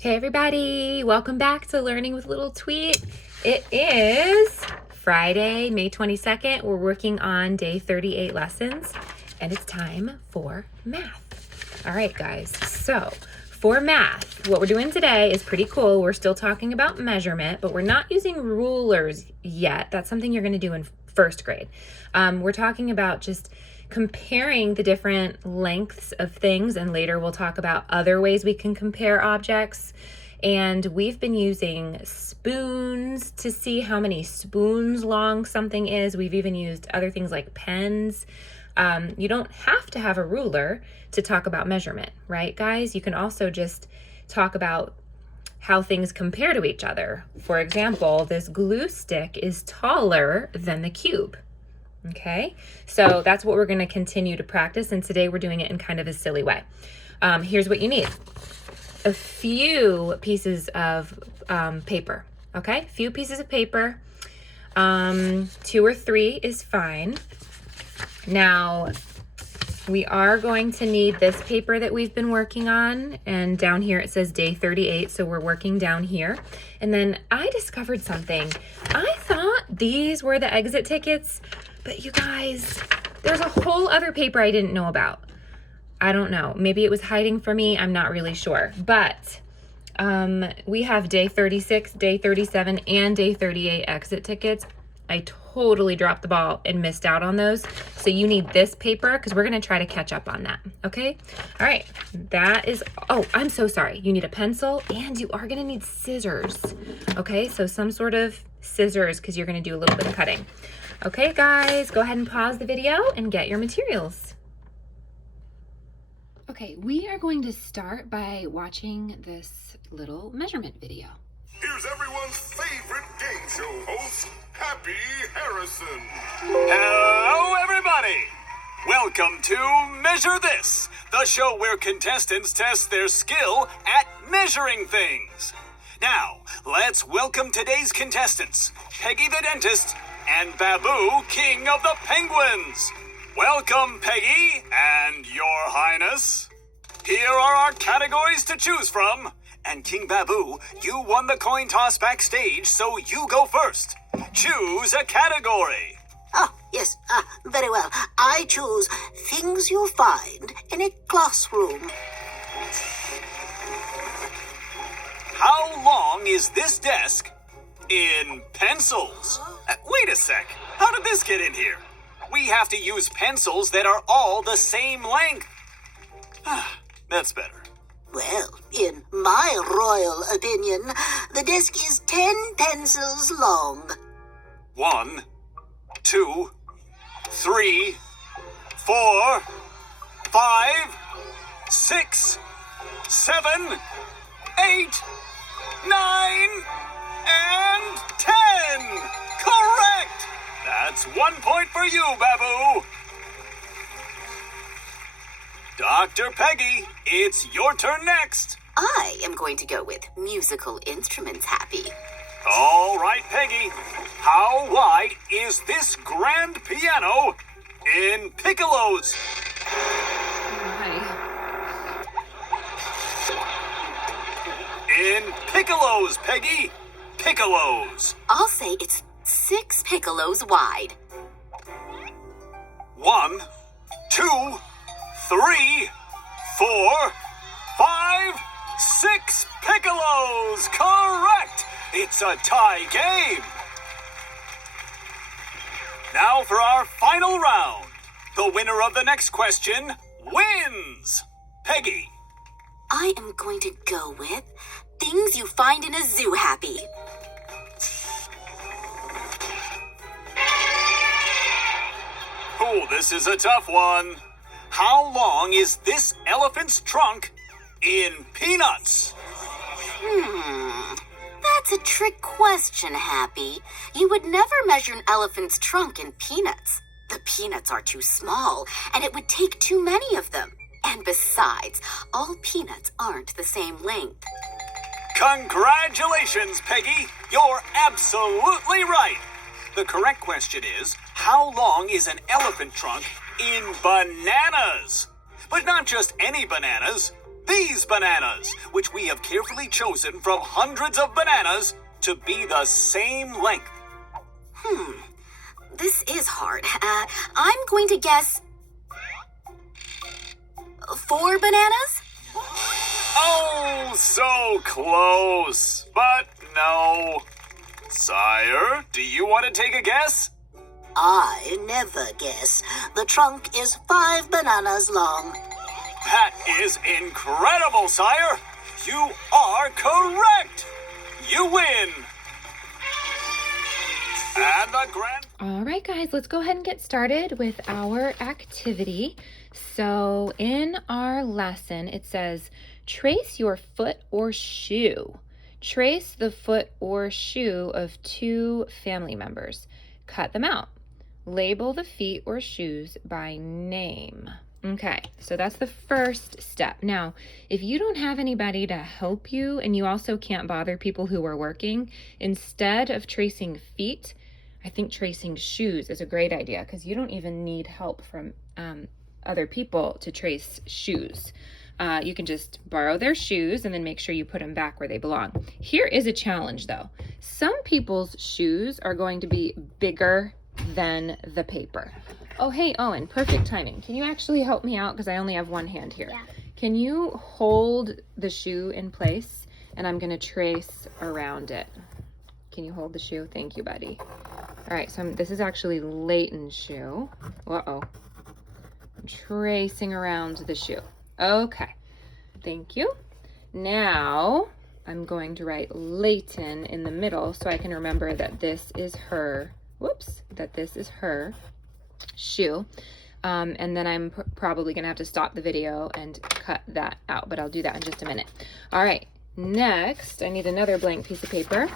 Hey everybody, welcome back to Learning with Little Tweet. It is Friday, May 22nd. We're working on day 38 lessons and it's time for math. All right guys, so for math, what we're doing today is pretty cool. We're still talking about measurement, but we're not using rulers yet. That's something you're gonna do in first grade. We're talking about just comparing the different lengths of things, and later we'll talk about other ways we can compare objects. And we've been using spoons to see how many spoons long something is. We've even used other things like pens. You don't have to have a ruler to talk about measurement, right, guys? You can also just talk about how things compare to each other. For example, this glue stick is taller than the cube. Okay, so that's what we're going to continue to practice, and today we're doing it in kind of a silly way. Here's what you need. A few pieces of paper, okay? Few pieces of paper. 2 or 3 is fine. Now, we are going to need this paper that we've been working on, and down here it says day 38, so we're working down here. And then I discovered something. I thought these were the exit tickets, but you guys, there's a whole other paper I didn't know about. I don't know. Maybe it was hiding from me. I'm not really sure. But we have day 36, day 37, and day 38 exit tickets. I totally dropped the ball and missed out on those. So you need this paper because we're going to try to catch up on that. Okay? All right. That is, oh, I'm so sorry. You need a pencil and you are going to need scissors. Okay? So some sort of scissors because you're going to do a little bit of cutting. Okay, guys, go ahead and pause the video and get your materials. Okay, we are going to start by watching this little measurement video. Here's everyone's favorite game show host, Happy Harrison. Hello, everybody. Welcome to Measure This, the show where contestants test their skill at measuring things. Now, let's welcome today's contestants, Peggy the dentist and Babu, king of the penguins. Welcome, Peggy and your highness. Here are our categories to choose from. And King Babu, you won the coin toss backstage, so you go first. Choose a category. Ah, yes, very well. I choose things you find in a classroom. How long is this desk in pencils? Wait a sec. How did this get in here? We have to use pencils that are all the same length. That's better. Well, in my royal opinion, the desk is 10 pencils long. 1, 2, 3, 4, 5, 6, 7, 8, 9, and 10! Correct! That's 1 point for you, Babu. Dr. Peggy, it's your turn next. I am going to go with musical instruments, Happy. All right, Peggy. How wide is this grand piano in piccolos? In piccolos, Peggy. Piccolos. I'll say it's 6 piccolos wide. 1, 2, 3, 4, 5, 6 piccolos. Correct. It's a tie game. Now for our final round. The winner of the next question wins. Peggy. I am going to go with things you find in a zoo, Happy. Oh, this is a tough one. How long is this elephant's trunk in peanuts? That's a trick question, Happy. You would never measure an elephant's trunk in peanuts. The peanuts are too small, and it would take too many of them. And besides, all peanuts aren't the same length. Congratulations, Peggy. You're absolutely right. The correct question is, how long is an elephant trunk in bananas? But not just any bananas. these bananas, which we have carefully chosen from hundreds of bananas to be the same length. This is hard. I'm going to guess 4 bananas? Oh, so close. But no. Sire, do you want to take a guess? I never guess. The trunk is 5 bananas long. That is incredible, sire. You are correct. You win. And the grand... All right, guys, let's go ahead and get started with our activity. So in our lesson, it says, trace your foot or shoe. Trace the foot or shoe of 2 family members. Cut them out. Label the feet or shoes by name. Okay, so that's the first step. Now, if you don't have anybody to help you and you also can't bother people who are working, instead of tracing feet, I think tracing shoes is a great idea because you don't even need help from other people to trace shoes. You can just borrow their shoes and then make sure you put them back where they belong. Here is a challenge though. Some people's shoes are going to be bigger than the paper. Oh, hey, Owen, perfect timing. Can you actually help me out? Because I only have one hand here. Yeah. Can you hold the shoe in place? And I'm going to trace around it. Can you hold the shoe? Thank you, buddy. All right, so this is actually Layton's shoe. Uh-oh. I'm tracing around the shoe. Okay, thank you. Now, I'm going to write Layton in the middle so I can remember that this is her, that this is her shoe. And then I'm probably gonna have to stop the video and cut that out, but I'll do that in just a minute. All right, next I need another blank piece of paper,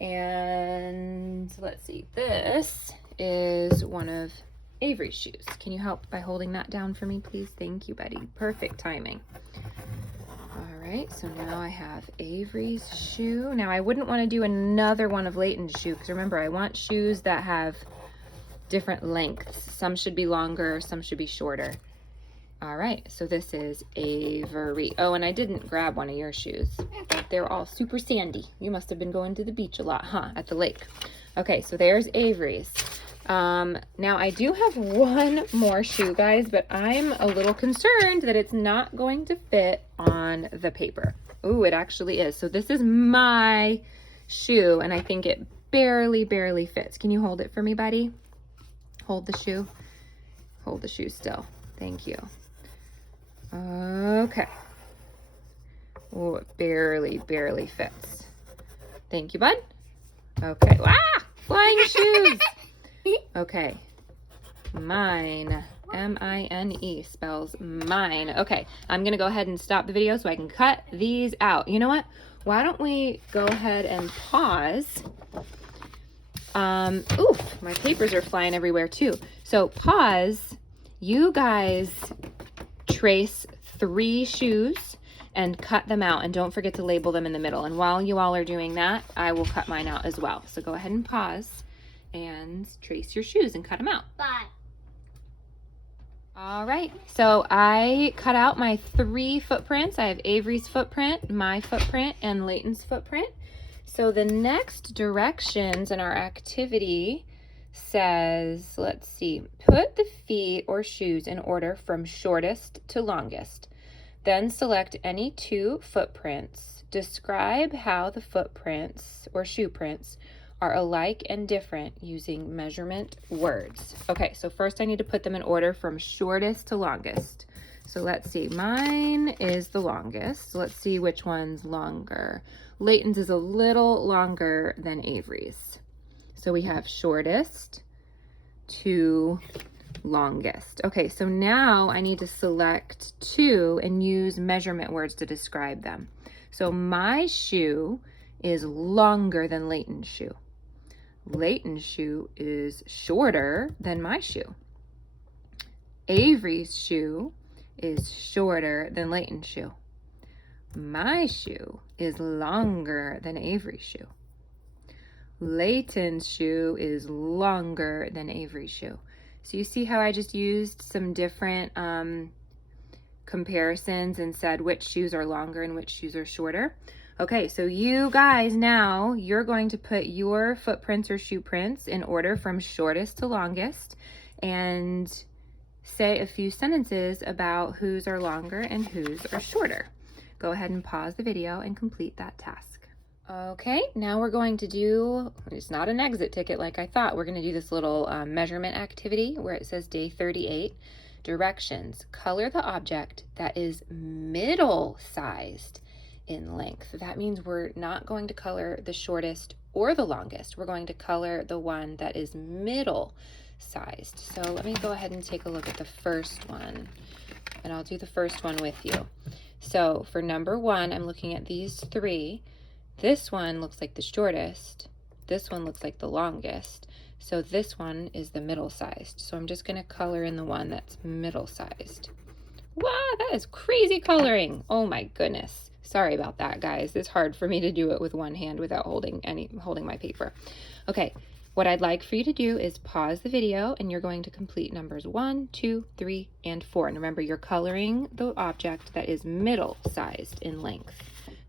and let's see, this is one of Avery's shoes. Can you help by holding that down for me, please? Thank you, buddy. Perfect timing. All right, so now I have Avery's shoe. Now I wouldn't want to do another one of Layton's shoe because remember, I want shoes that have different lengths. Some should be longer, some should be shorter. All right, so this is Avery. Oh, and I didn't grab one of your shoes. They're all super sandy. You must have been going to the beach a lot, huh? At the lake. Okay, so there's Avery's. Now I do have one more shoe, guys, but I'm a little concerned that it's not going to fit on the paper. Ooh, it actually is. So this is my shoe, and I think it barely fits. Can you hold it for me, buddy? Hold the shoe. Hold the shoe still. Thank you. Okay. Oh, it barely fits. Thank you, bud. Okay. Ah! Flying shoes! Okay. Mine. M-I-N-E spells mine. Okay. I'm going to go ahead and stop the video so I can cut these out. You know what? Why don't we go ahead and pause? Oof, my papers are flying everywhere too. So pause. You guys trace 3 shoes and cut them out, and don't forget to label them in the middle. And while you all are doing that, I will cut mine out as well. So go ahead and pause and trace your shoes and cut them out. Bye. All right, so I cut out my 3 footprints. I have Avery's footprint, my footprint, and Layton's footprint. So the next directions in our activity says, let's see, put the feet or shoes in order from shortest to longest. Then select any 2 footprints. Describe how the footprints or shoe prints are alike and different using measurement words. Okay, so first I need to put them in order from shortest to longest. So let's see, mine is the longest. So let's see which one's longer. Layton's is a little longer than Avery's. So we have shortest to longest. Okay, so now I need to select 2 and use measurement words to describe them. So my shoe is longer than Layton's shoe. Layton's shoe is shorter than my shoe. Avery's shoe is shorter than Layton's shoe. My shoe is longer than Avery's shoe. Layton's shoe is longer than Avery's shoe. So you see how I just used some different comparisons and said which shoes are longer and which shoes are shorter. Okay, so you guys now, you're going to put your footprints or shoe prints in order from shortest to longest and say a few sentences about whose are longer and whose are shorter. Go ahead and pause the video and complete that task. Okay, now we're going to do, it's not an exit ticket like I thought. We're going to do this little measurement activity where it says day 38. Directions: color the object that is middle-sized in length. That means we're not going to color the shortest or the longest. We're going to color the one that is middle-sized. So let me go ahead and take a look at the first one, and I'll do the first one with you. So for number 1, I'm looking at these 3. This one looks like the shortest. This one looks like the longest. So this one is the middle-sized. So I'm just going to color in the one that's middle-sized. Wow, that is crazy coloring. Oh my goodness. Sorry about that, guys. It's hard for me to do it with one hand without holding my paper. Okay, what I'd like for you to do is pause the video, and you're going to complete numbers 1, 2, 3, and 4. And remember, you're coloring the object that is middle-sized in length.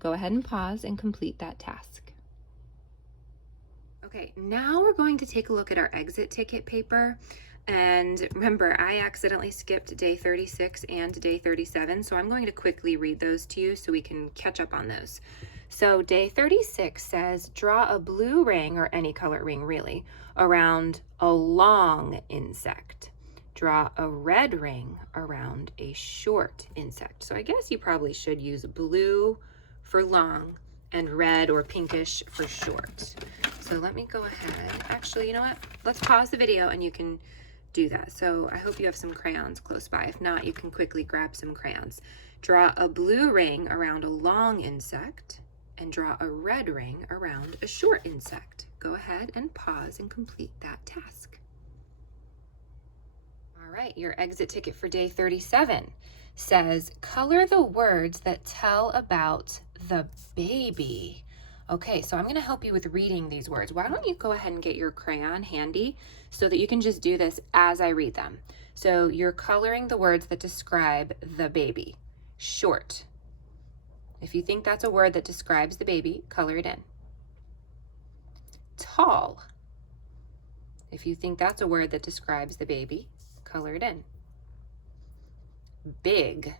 Go ahead and pause and complete that task. Okay, now we're going to take a look at our exit ticket paper. And remember, I accidentally skipped day 36 and day 37, so I'm going to quickly read those to you so we can catch up on those. So day 36 says, draw a blue ring, or any color ring really, around a long insect. Draw a red ring around a short insect. So I guess you probably should use blue for long and red or pinkish for short. So let me go ahead. Actually, you know what? Let's pause the video and you can do that. So I hope you have some crayons close by. If not, you can quickly grab some crayons. Draw a blue ring around a long insect and draw a red ring around a short insect. Go ahead and pause and complete that task. All right, your exit ticket for day 37 says, color the words that tell about the baby. Okay, so I'm going to help you with reading these words. Why don't you go ahead and get your crayon handy so that you can just do this as I read them. So you're coloring the words that describe the baby. Short. If you think that's a word that describes the baby, color it in. Tall. If you think that's a word that describes the baby, color it in. Big.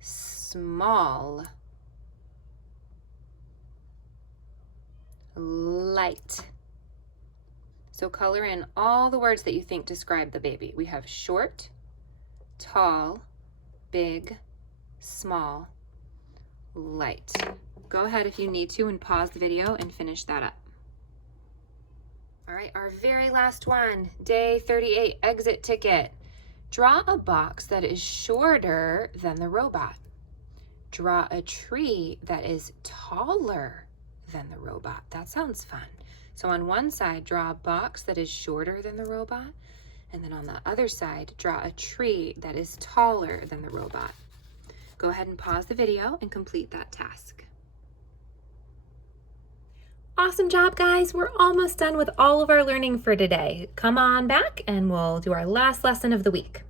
Small. Light. So color in all the words that you think describe the baby. We have short, tall, big, small, light. Go ahead if you need to and pause the video and finish that up. All right, our very last one, day 38, exit ticket. Draw a box that is shorter than the robot. Draw a tree that is taller than the robot. That sounds fun. So on one side, draw a box that is shorter than the robot, and then on the other side, draw a tree that is taller than the robot. Go ahead and pause the video and complete that task. Awesome job, guys. We're almost done with all of our learning for today. Come on back and we'll do our last lesson of the week.